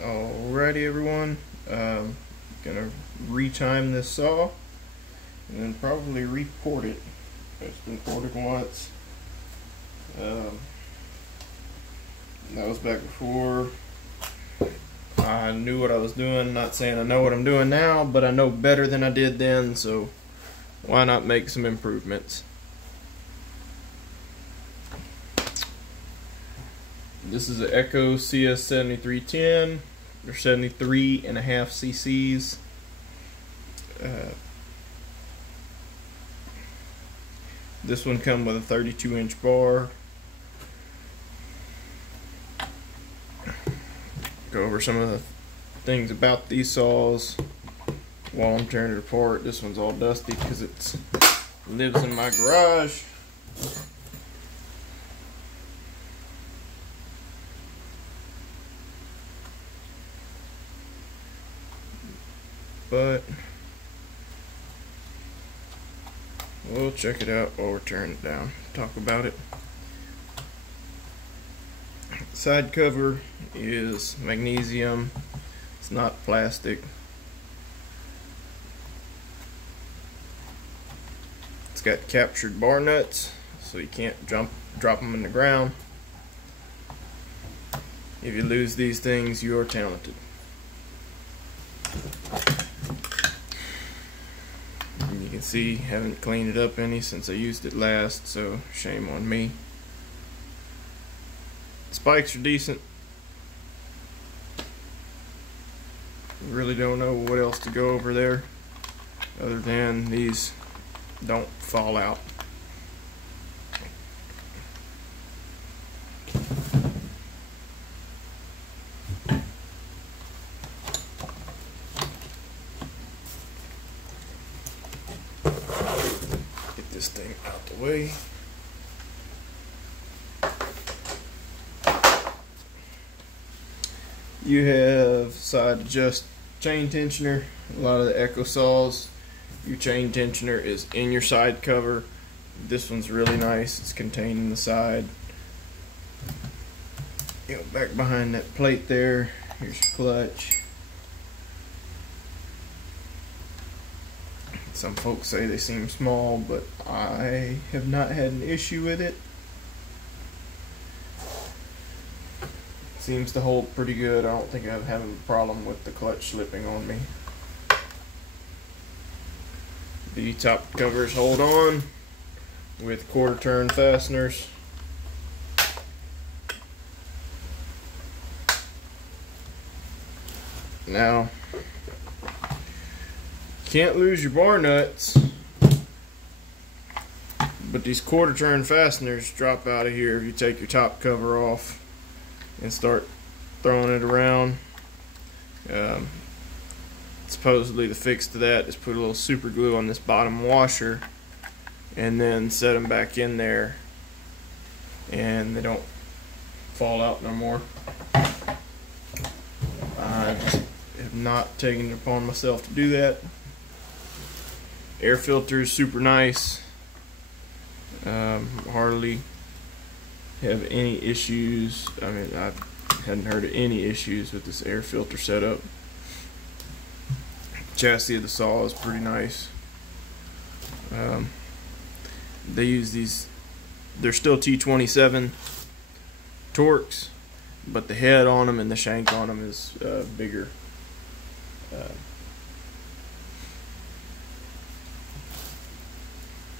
Alrighty everyone, gonna retime this saw and then probably report it. It's been ported once. That was back before I knew what I was doing. Not saying I know what I'm doing now, but I know better than I did then, so why not make some improvements? This is an Echo CS-7310. They're 73.5 cc's. This one comes with a 32-inch bar. Go over some of the things about these saws while I'm tearing it apart. This one's all dusty because it lives in my garage. But we'll check it out while we're tearing it down. Talk about it. Side cover is magnesium. It's not plastic. It's got captured bar nuts, so you can't drop them in the ground. If you lose these things, you are talented. You can see, haven't cleaned it up any since I used it last, so shame on me. Spikes are decent. Really don't know what else to go over there other than these don't fall out. Get this thing out the way. You have side adjust chain tensioner. A lot of the Echo saws, your chain tensioner is in your side cover. This one's really nice. It's contained in the side. You know, back behind that plate there, here's your clutch. Some folks say they seem small, but I have not had an issue with it. Seems to hold pretty good. I don't think I'm having a problem with the clutch slipping on me. The top covers hold on with quarter turn fasteners. Now, can't lose your bar nuts, but these quarter turn fasteners drop out of here if you take your top cover off and start throwing it around. Supposedly the fix to that is put a little super glue on this bottom washer and then set them back in there and they don't fall out no more. I have not taken it upon myself to do that. Air filter is super nice. Hardly have any issues. I mean, I hadn't heard of any issues with this air filter setup. Chassis of the saw is pretty nice. They use these, they're still T27 Torx, but the head on them and the shank on them is bigger.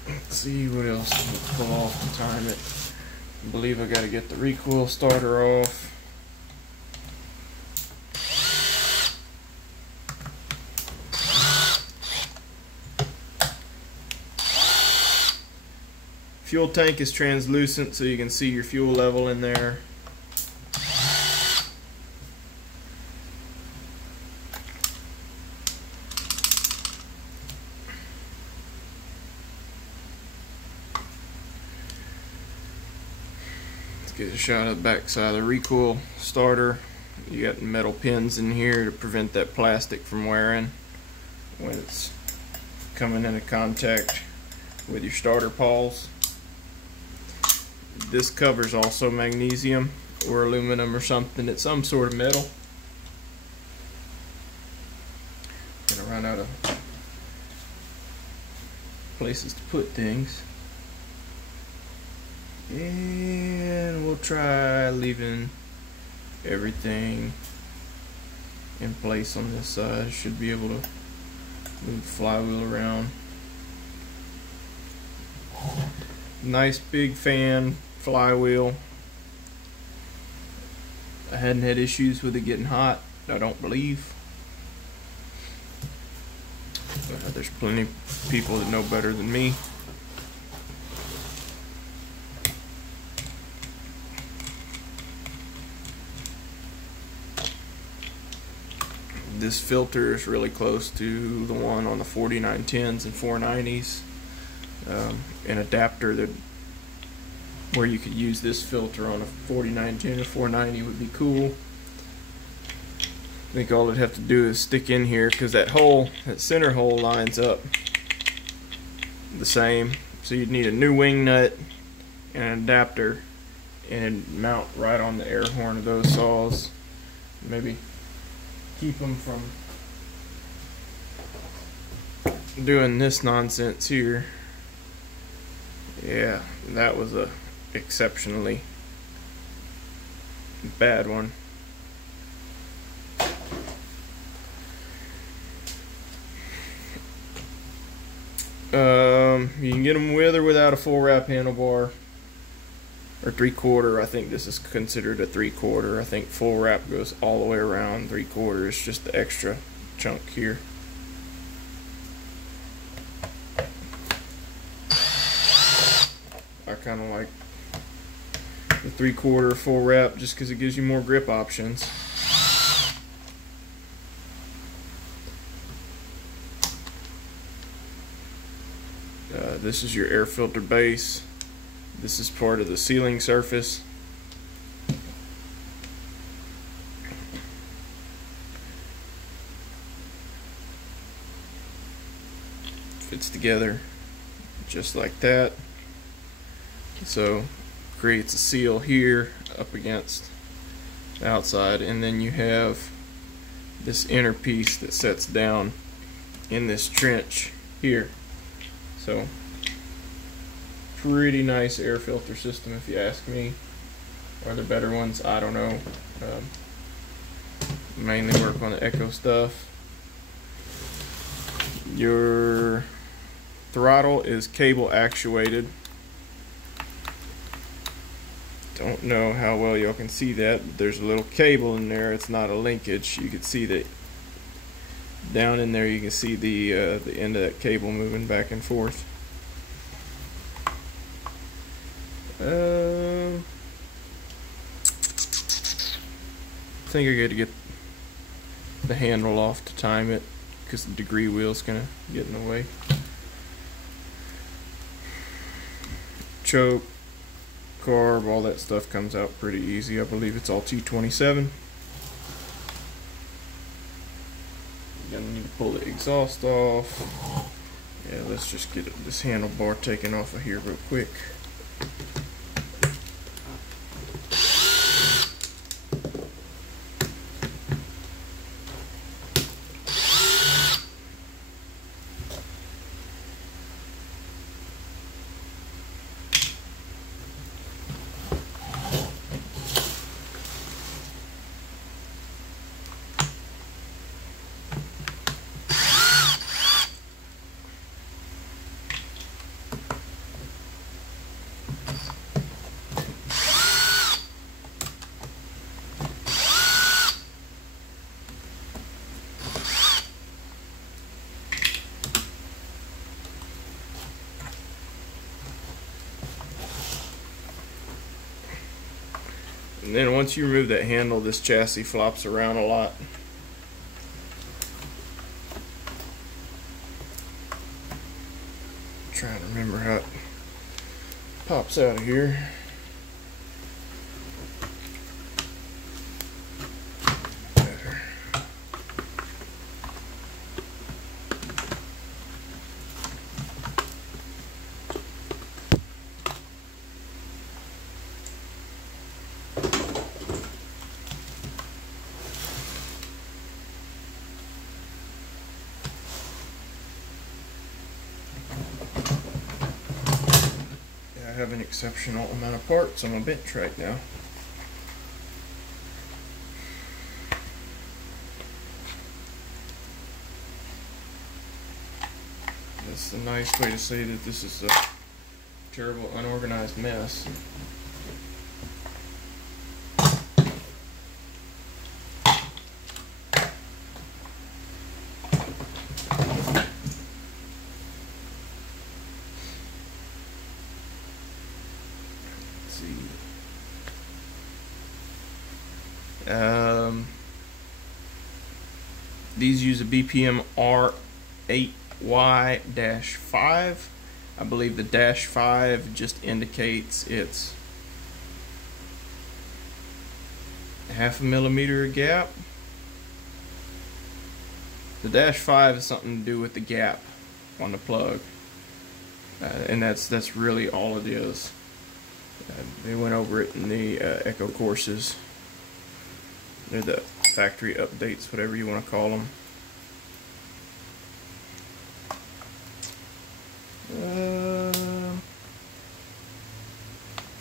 Let's see what else we'll pull off to time it. I believe I got to get the recoil starter off. Fuel tank is translucent, so you can see your fuel level in there. Get a shot of the back side of the recoil starter. You got metal pins in here to prevent that plastic from wearing when it's coming into contact with your starter pawls. This cover's also magnesium or aluminum or something. It's some sort of metal. run out of places to put things. And we'll try leaving everything in place on this side. Should be able to move the flywheel around. Nice big fan flywheel. I hadn't had issues with it getting hot, I don't believe. There's plenty of people that know better than me. This filter is really close to the one on the 4910s and 490s. An adapter that where you could use this filter on a 4910 or 490 would be cool. I think all it'd have to do is stick in here, because that hole, that center hole, lines up the same. So you'd need a new wing nut and an adapter, and mount right on the air horn of those saws. Maybe keep them from doing this nonsense here. Yeah, that was a exceptionally bad one. You can get them with or without a full wrap handlebar, or 3/4. I think this is considered a 3/4. I think full wrap goes all the way around. 3/4 is just the extra chunk here. I kind of like the 3/4 full wrap just because it gives you more grip options. This is your air filter base. This is part of the sealing surface. Fits together just like that. So creates a seal here up against the outside, and then you have this inner piece that sets down in this trench here. So pretty nice air filter system, if you ask me. Are there better ones? I don't know. Mainly work on the Echo stuff. Your throttle is cable actuated. Don't know how well y'all can see that, but there's a little cable in there. It's not a linkage. You can see that down in there. You can see the end of that cable moving back and forth. I think I got to get the handle off to time it, because the degree wheel's gonna get in the way. Choke, carb, all that stuff comes out pretty easy. I believe it's all T27. You're gonna need to pull the exhaust off. Yeah, let's just get this handlebar taken off of here real quick. And then once you remove that handle, this chassis flops around a lot. I'm trying to remember how it pops out of here. Better. have an exceptional amount of parts on my bench right now. That's a nice way to say that this is a terrible, unorganized mess. These use a BPM R8Y-5. I believe the -5 just indicates it's 0.5 millimeter gap. The -5 is something to do with the gap on the plug, and that's really all it is. They went over it in the Echo courses. They're the factory updates, whatever you want to call them.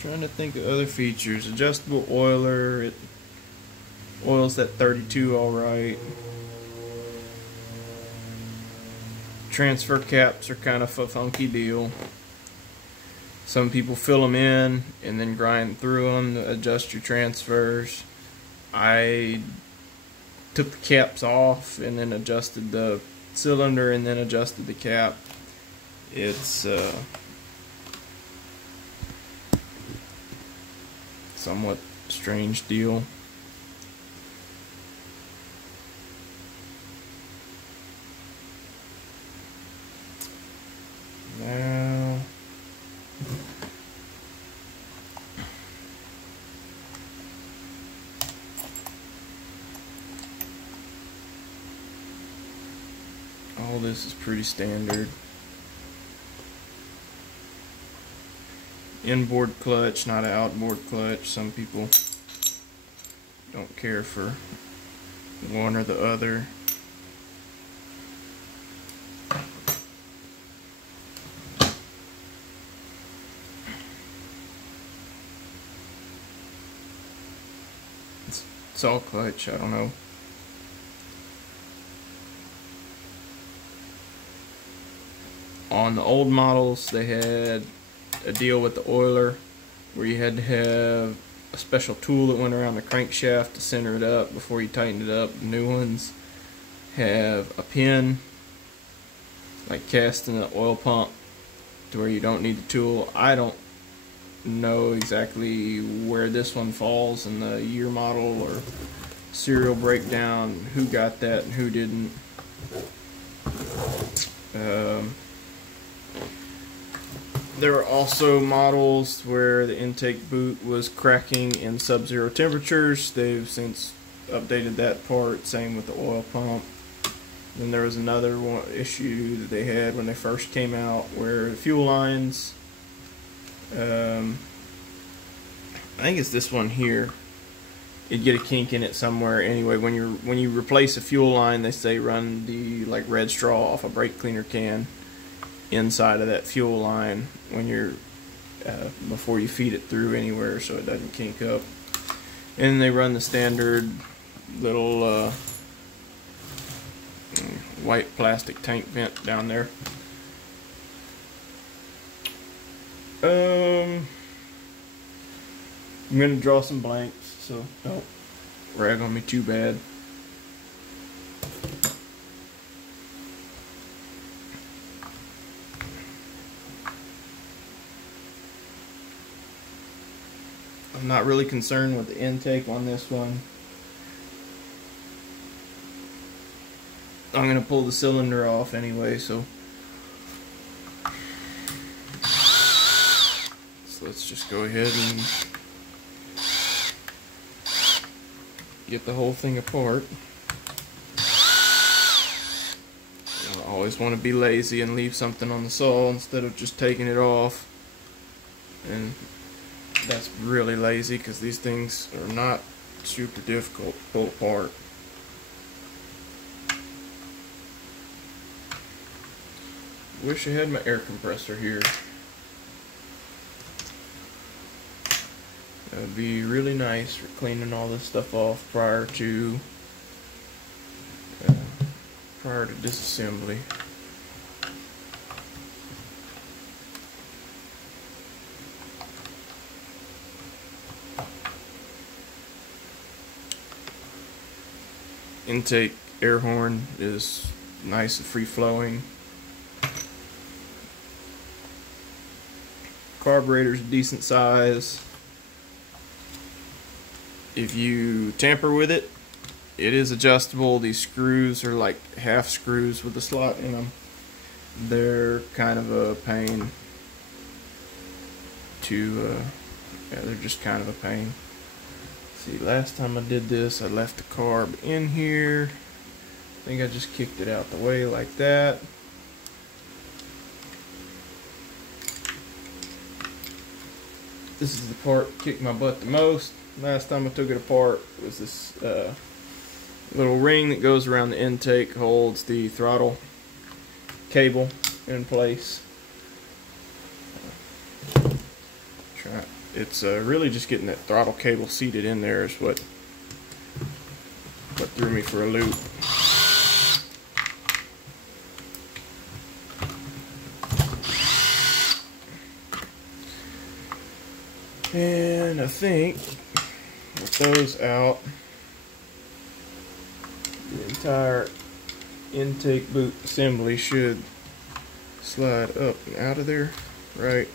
Trying to think of other features. Adjustable oiler. It oils that 32 all right. Transfer caps are kind of a funky deal. Some people fill them in and then grind through them to adjust your transfers. I took the caps off and then adjusted the cylinder and then adjusted the cap. It's somewhat strange deal. Now all this is pretty standard. Inboard clutch, not an outboard clutch. Some people don't care for one or the other. It's all clutch, I don't know. On the old models, they had a deal with the oiler where you had to have a special tool that went around the crankshaft to center it up before you tightened it up. The new ones have a pin, like casting an oil pump, to where you don't need the tool. I don't know exactly where this one falls in the year model or serial breakdown, who got that and who didn't. There were also models where the intake boot was cracking in sub-zero temperatures. They've since updated that part, same with the oil pump. Then there was another issue that they had when they first came out where the fuel lines, I think it's this one here, you'd get a kink in it somewhere. Anyway, when you replace a fuel line, they say run the red straw off a brake cleaner can inside of that fuel line when you're before you feed it through anywhere, so it doesn't kink up. And they run the standard little white plastic tank vent down there. I'm gonna draw some blanks, so don't rag on me too bad. I'm not really concerned with the intake on this one. I'm going to pull the cylinder off anyway, so let's just go ahead and get the whole thing apart. I always want to be lazy and leave something on the saw instead of just taking it off, and that's really lazy because these things are not super difficult to pull apart. Wish I had my air compressor here. It'd be really nice for cleaning all this stuff off prior to disassembly. Intake air horn is nice and free flowing. Carburetor's decent size. If you tamper with it, it is adjustable. These screws are like half screws with a slot in them. They're kind of a pain to, yeah, they're just kind of a pain. See, last time I did this, I left the carb in here. I think I just kicked it out the way like that. This is the part that kicked my butt the most. Last time I took it apart was this little ring that goes around the intake, holds the throttle cable in place. It's really just getting that throttle cable seated in there is what threw me for a loop. And I think with those out, the entire intake boot assembly should slide up and out of there, right?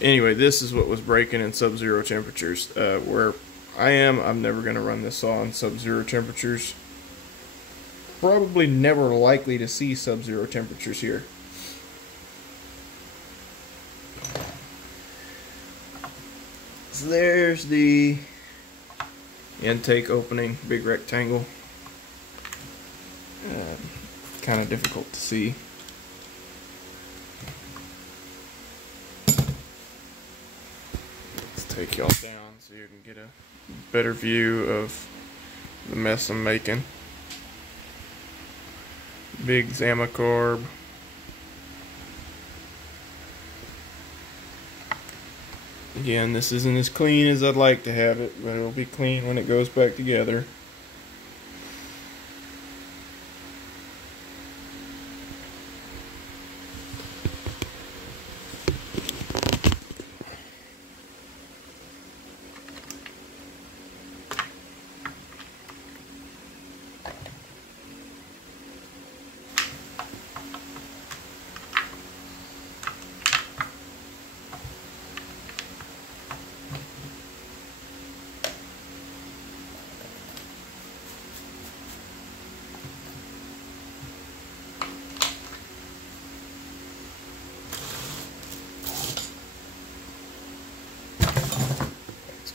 Anyway, this is what was breaking in sub-zero temperatures. Where I am, I'm never going to run this saw in sub-zero temperatures. Probably never likely to see sub-zero temperatures here. So there's the intake opening, big rectangle. Kind of difficult to see. Let's take y'all down so you can get a better view of the mess I'm making. Big Zamacarb. Again, this isn't as clean as I'd like to have it, but it'll be clean when it goes back together.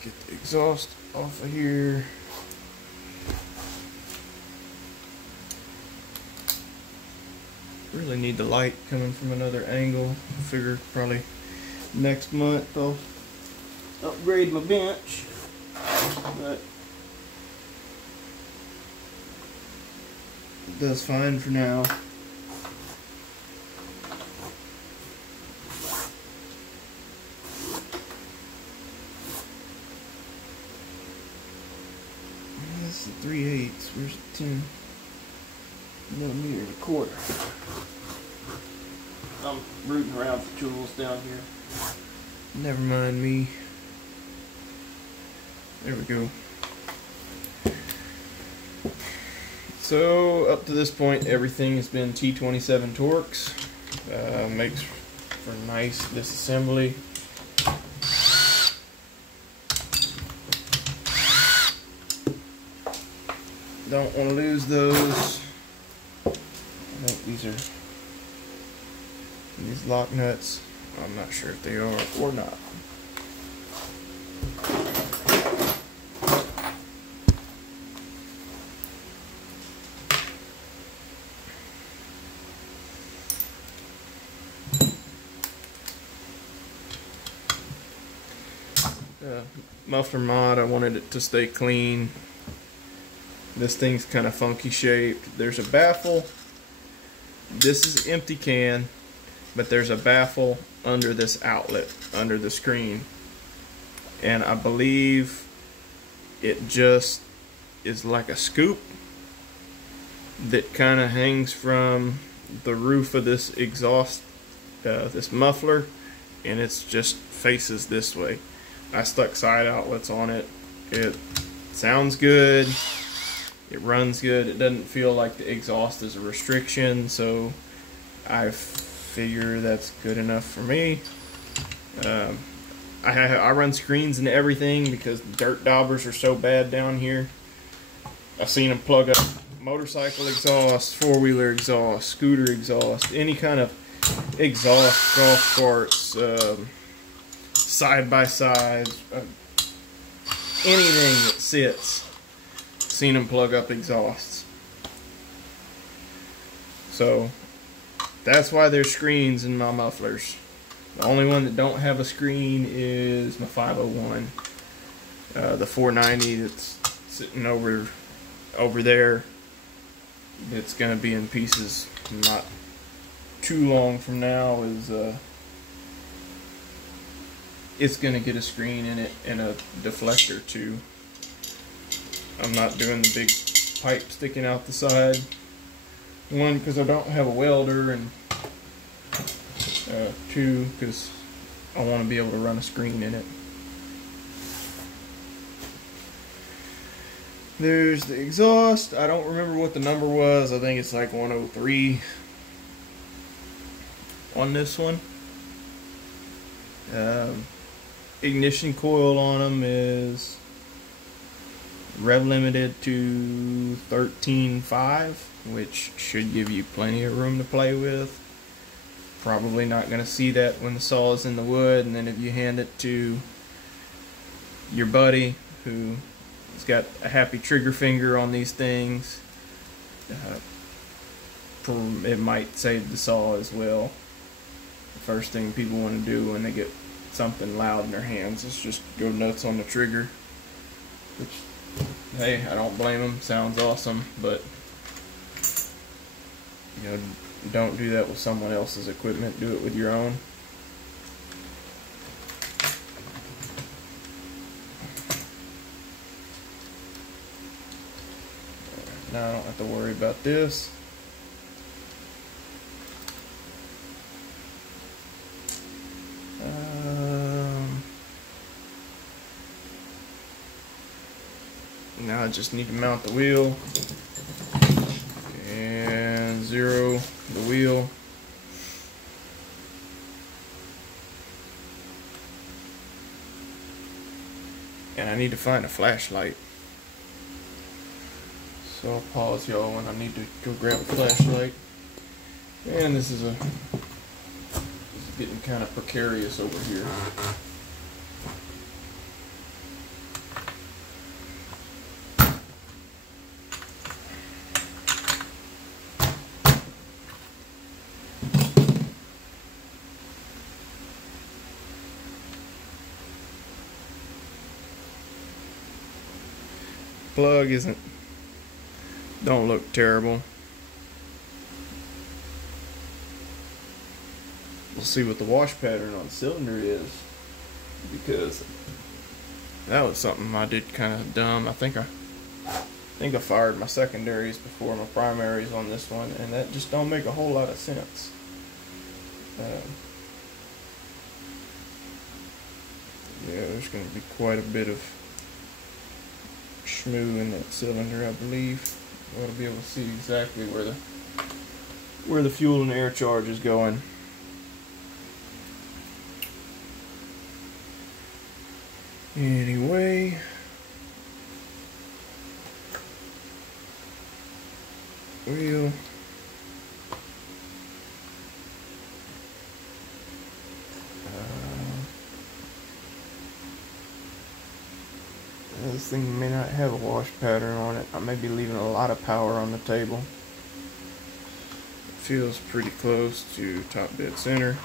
Get the exhaust off of here. Really need the light coming from another angle. I figure probably next month I'll upgrade my bench, but it does fine for now. This is the 3/8. Where's the 10 millimeter recorder? I'm rooting around for tools down here. Never mind me. There we go. So up to this point, everything has been T27 Torx. Makes for nice disassembly. Don't want to lose those. I think these are these lock nuts. I'm not sure if they are or not. Muffler mod, I wanted it to stay clean. This thing's kind of funky shaped. There's a baffle. This is an empty can, but there's a baffle under this outlet, under the screen. And I believe it just is like a scoop that kind of hangs from the roof of this exhaust, this muffler, and it's just faces this way. I stuck side outlets on it. It sounds good. It runs good. It doesn't feel like the exhaust is a restriction, so I figure that's good enough for me. I run screens into everything because dirt daubers are so bad down here. I've seen them plug up motorcycle exhaust, four-wheeler exhaust, scooter exhaust, any kind of exhaust, golf carts, side-by-side, anything that sits. Seen them plug up exhausts. So that's why there's screens in my mufflers. The only one that don't have a screen is my 501. The 490 that's sitting over there, it's gonna be in pieces not too long from now, is it's gonna get a screen in it and a deflector too. I'm not doing the big pipe sticking out the side. One, because I don't have a welder, and two, because I want to be able to run a screen in it. There's the exhaust. I don't remember what the number was. I think it's like 103 on this one. Ignition coil on them is rev limited to 13.5, which should give you plenty of room to play with. Probably not going to see that when the saw is in the wood, and then if you hand it to your buddy who has got a happy trigger finger on these things, it might save the saw as well. The first thing people want to do when they get something loud in their hands is just go nuts on the trigger, which, hey, I don't blame them. Sounds awesome, but you know, don't do that with someone else's equipment. Do it with your own. Now I don't have to worry about this. Now I just need to mount the wheel and zero the wheel. And I need to find a flashlight. So I'll pause y'all when I need to go grab a flashlight. And this is getting kind of precarious over here. Plug don't look terrible. We'll see what the wash pattern on the cylinder is, because that was something I did kind of dumb. I think I fired my secondaries before my primaries on this one, and that just don't make a whole lot of sense. Yeah, there's going to be quite a bit of schmoo in that cylinder, I believe. You ought to be able to see exactly where the fuel and air charge is going. Anyway, wheel. This thing may not have a wash pattern on it. I may be leaving a lot of power on the table. It feels pretty close to top dead center.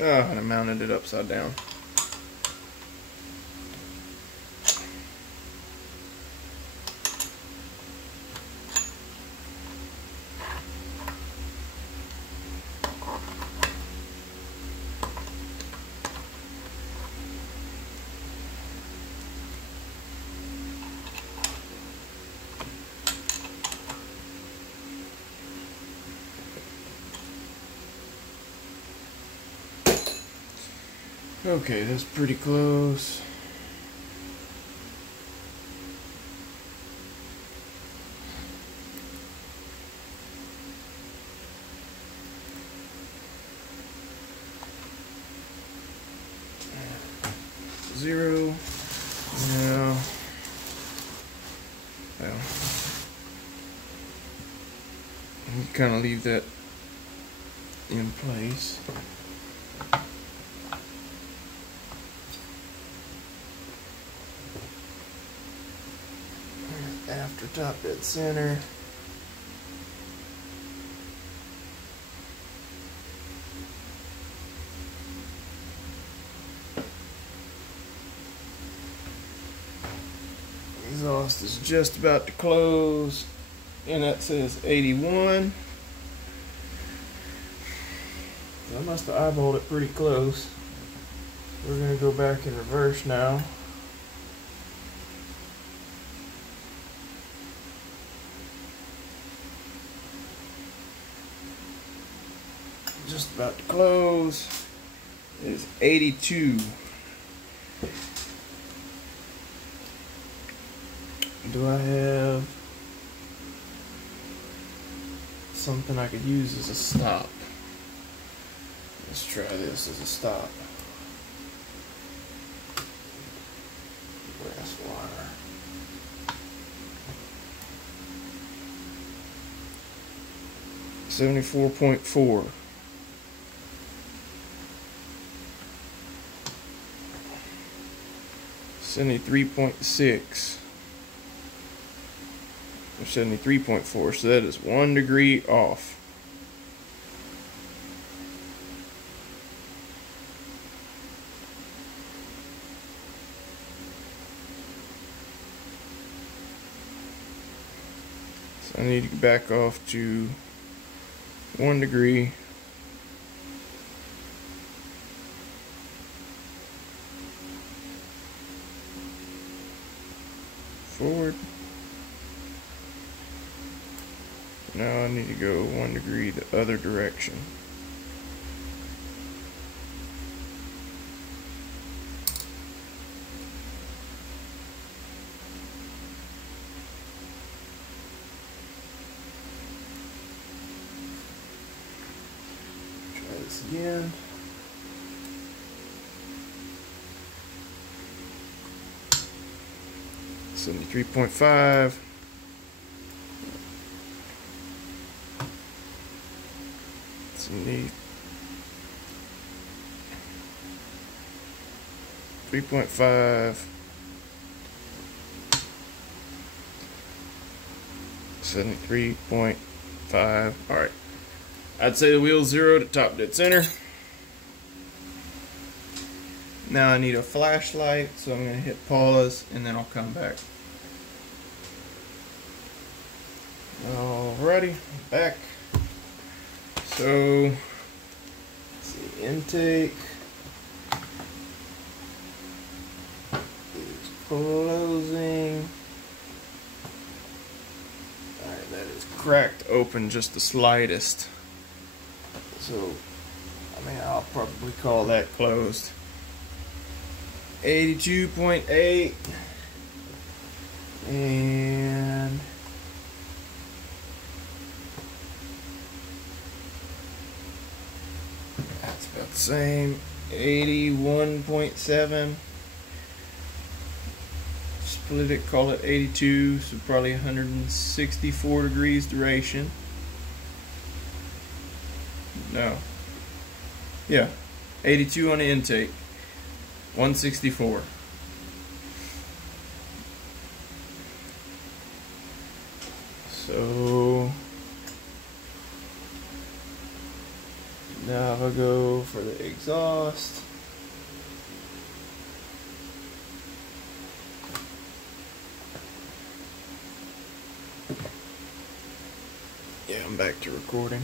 And I mounted it upside down. Okay, that's pretty close. Zero. Now, well, we kind of leave that in place. After top dead center. Exhaust is just about to close, and that says 81. I must have eyeballed it pretty close. We're going to go back in reverse now. Just about to close. It is 82. Do I have something I could use as a stop? Let's try this as a stop. Brass wire. .4. 73.6 or 73.4, so that is 1 degree off. So I need to back off to 1 degree. Forward. Now I need to go 1 degree the other direction. Try this again. .5. It's neat. 3.5. 73.5. Alright. I'd say the wheel's 0 to top dead center. Now I need a flashlight, so I'm going to hit pause and then I'll come back. Alrighty, back. So, let's see, intake is closing. Alright, that is cracked open just the slightest. So, I mean, I'll probably call that closed. 82.8 and that's about the same. 81.7. Split it, call it 82, so probably 164 degrees duration. No. Yeah, 82 on the intake. 164. So Now if I go for the exhaust, yeah, I'm back to recording.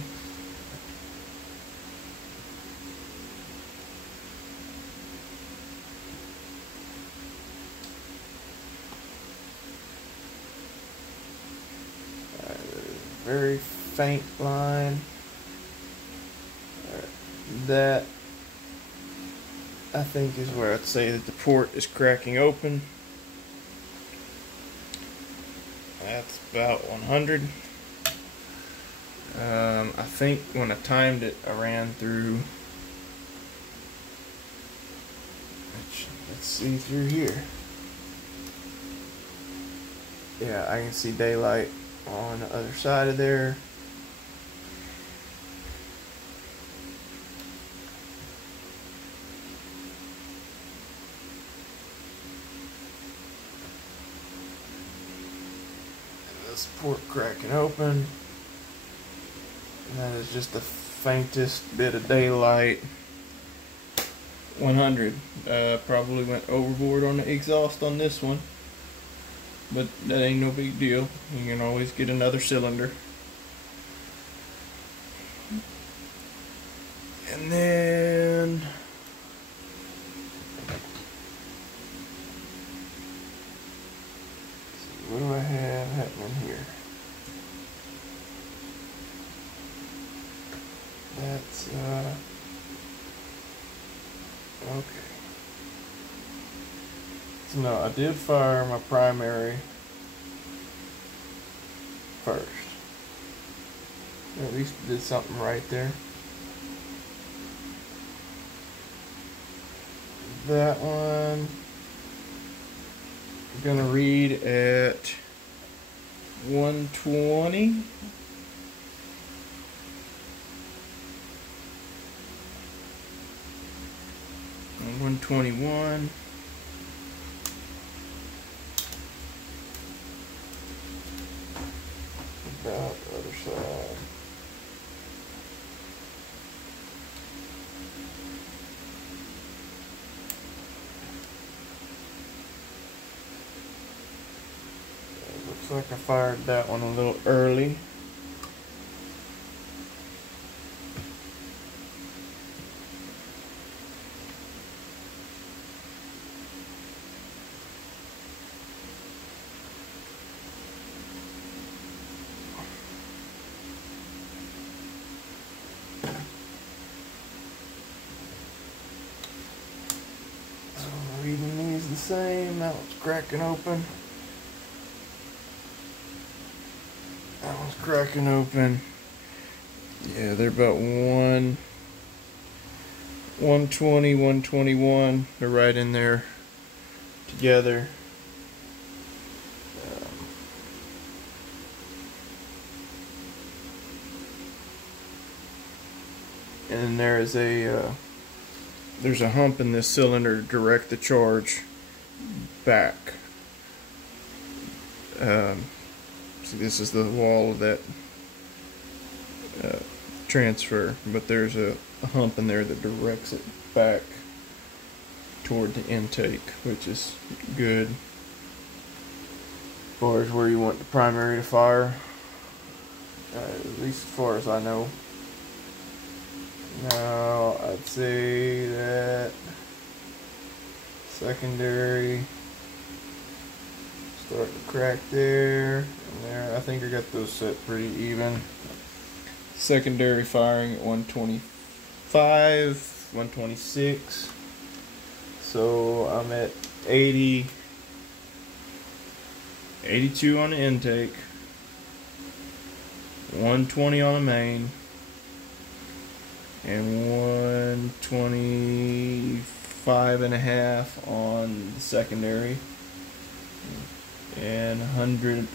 Very faint line. That I think is where I'd say that the port is cracking open. That's about 100. I think when I timed it, I ran through. Let's see through here. Yeah, I can see daylight on the other side of there. This port cracking open. And that is just the faintest bit of daylight. 100. Probably went overboard on the exhaust on this one. But that ain't no big deal. You can always get another cylinder. And then what do I have happening here? That's okay. So no, I did fire my primary first. At least did something right there. That one I'm gonna read at 120. And 121. About the other side. Looks like I fired that one a little early. So reading these the same. That one's cracking open. That one's cracking open. Yeah, they're about 120, 121. They're right in there together. And there's a hump in this cylinder to direct the charge back. See, this is the wall of that transfer, but there's a hump in there that directs it back toward the intake, which is good as far as where you want the primary to fire, at least as far as I know. Now I'd say that secondary starting to crack there and there. I think I got those set pretty even. Secondary firing at 125, 126. So I'm at 80, 82 on the intake, 120 on the main, and 125.5 on the secondary, and 100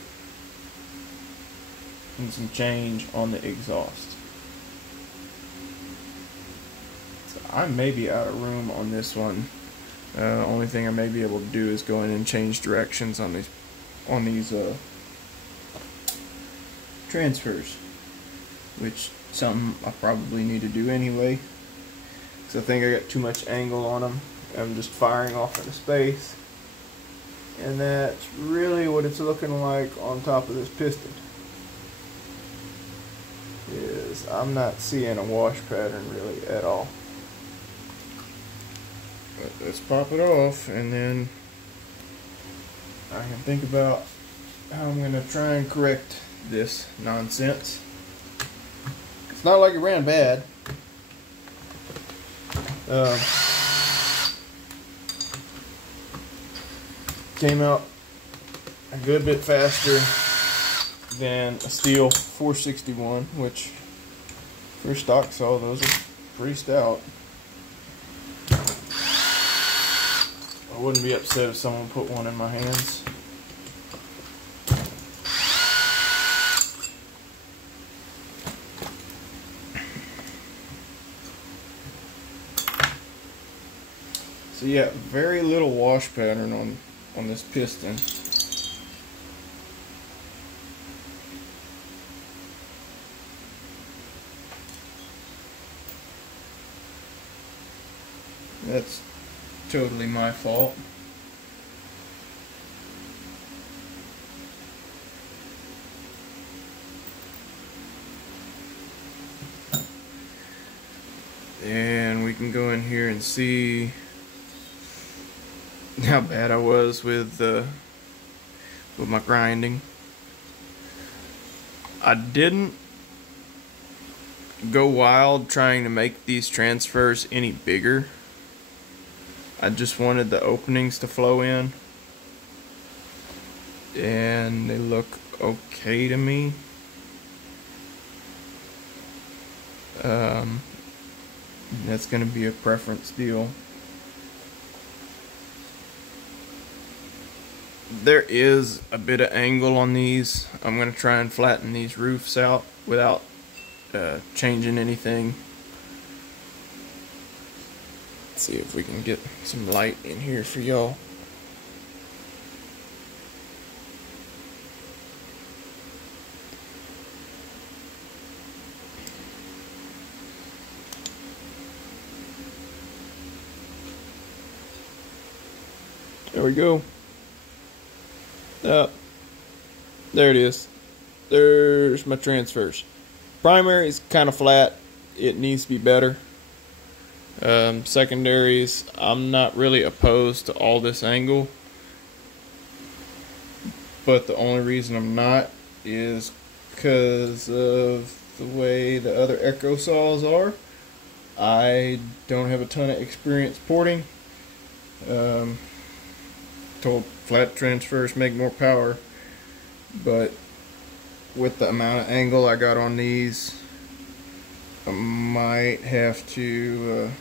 and some change on the exhaust. So I may be out of room on this one. Only thing I may be able to do is go in and change directions on these transfers. which something I probably need to do anyway, because I think I got too much angle on them. I'm just firing off into space, and that's really what it's looking like on top of this piston. Is I'm not seeing a wash pattern really at all. But let's pop it off, and then I can think about how I'm going to try and correct this nonsense. It's not like it ran bad. Came out a good bit faster than a steel 461, which for stock saw, those are pretty stout. I wouldn't be upset if someone put one in my hands. So yeah, very little wash pattern on this piston. That's totally my fault. And we can go in here and see how bad I was with my grinding. I didn't go wild trying to make these transfers any bigger. I just wanted the openings to flow in, and they look okay to me. That's going to be a preference deal. There is a bit of angle on these. I'm going to try and flatten these roofs out without changing anything. Let's see if we can get some light in here for y'all. There we go. There it is. There's my transfers. Primary's kind of flat. It needs to be better. Secondaries, I'm not really opposed to all this angle, but the only reason I'm not is because of the way the other Echo saws are. I don't have a ton of experience porting. Told flat transfers make more power, but with the amount of angle I got on these, I might have to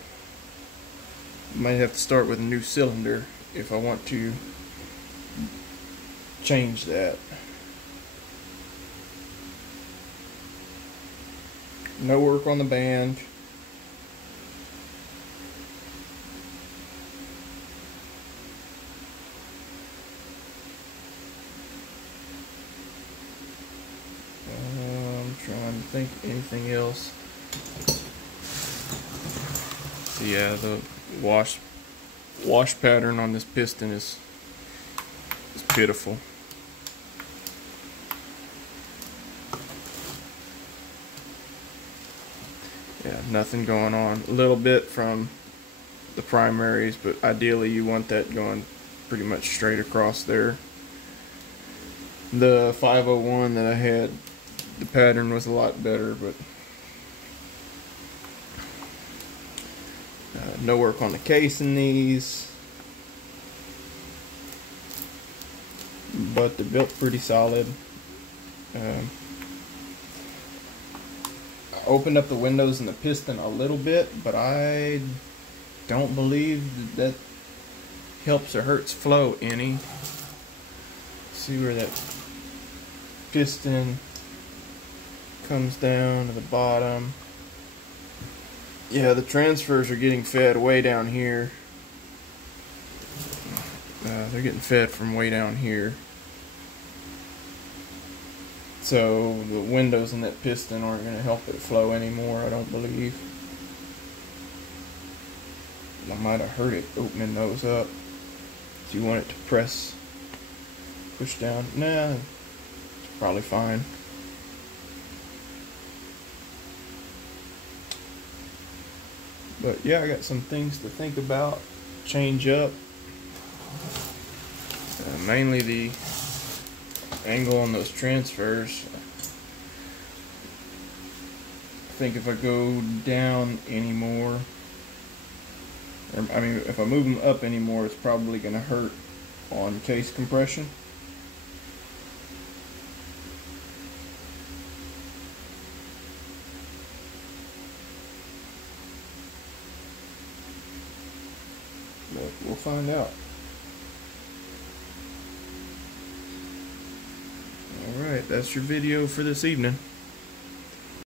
start with a new cylinder if I want to change that. No work on the band. I'm trying to think anything else. So yeah, the wash pattern on this piston is pitiful. Yeah, nothing going on. A little bit from the primaries, but ideally you want that going pretty much straight across there. The 501 that I had, the pattern was a lot better, but no work on the case in these, but they're built pretty solid. I opened up the windows in the piston a little bit, but I don't believe that helps or hurts flow any. See where that piston comes down to the bottom. Yeah, the transfers are getting fed way down here. They're getting fed from way down here. So the windows in that piston aren't going to help it flow anymore, I don't believe. I might have hurt it opening those up. Do you want it to push down? Nah, it's probably fine. But yeah, I got some things to think about, change up. Mainly the angle on those transfers. I think if I go down anymore, I mean, if I move them up anymore, it's probably going to hurt on case compression. But we'll find out. Alright, that's your video for this evening.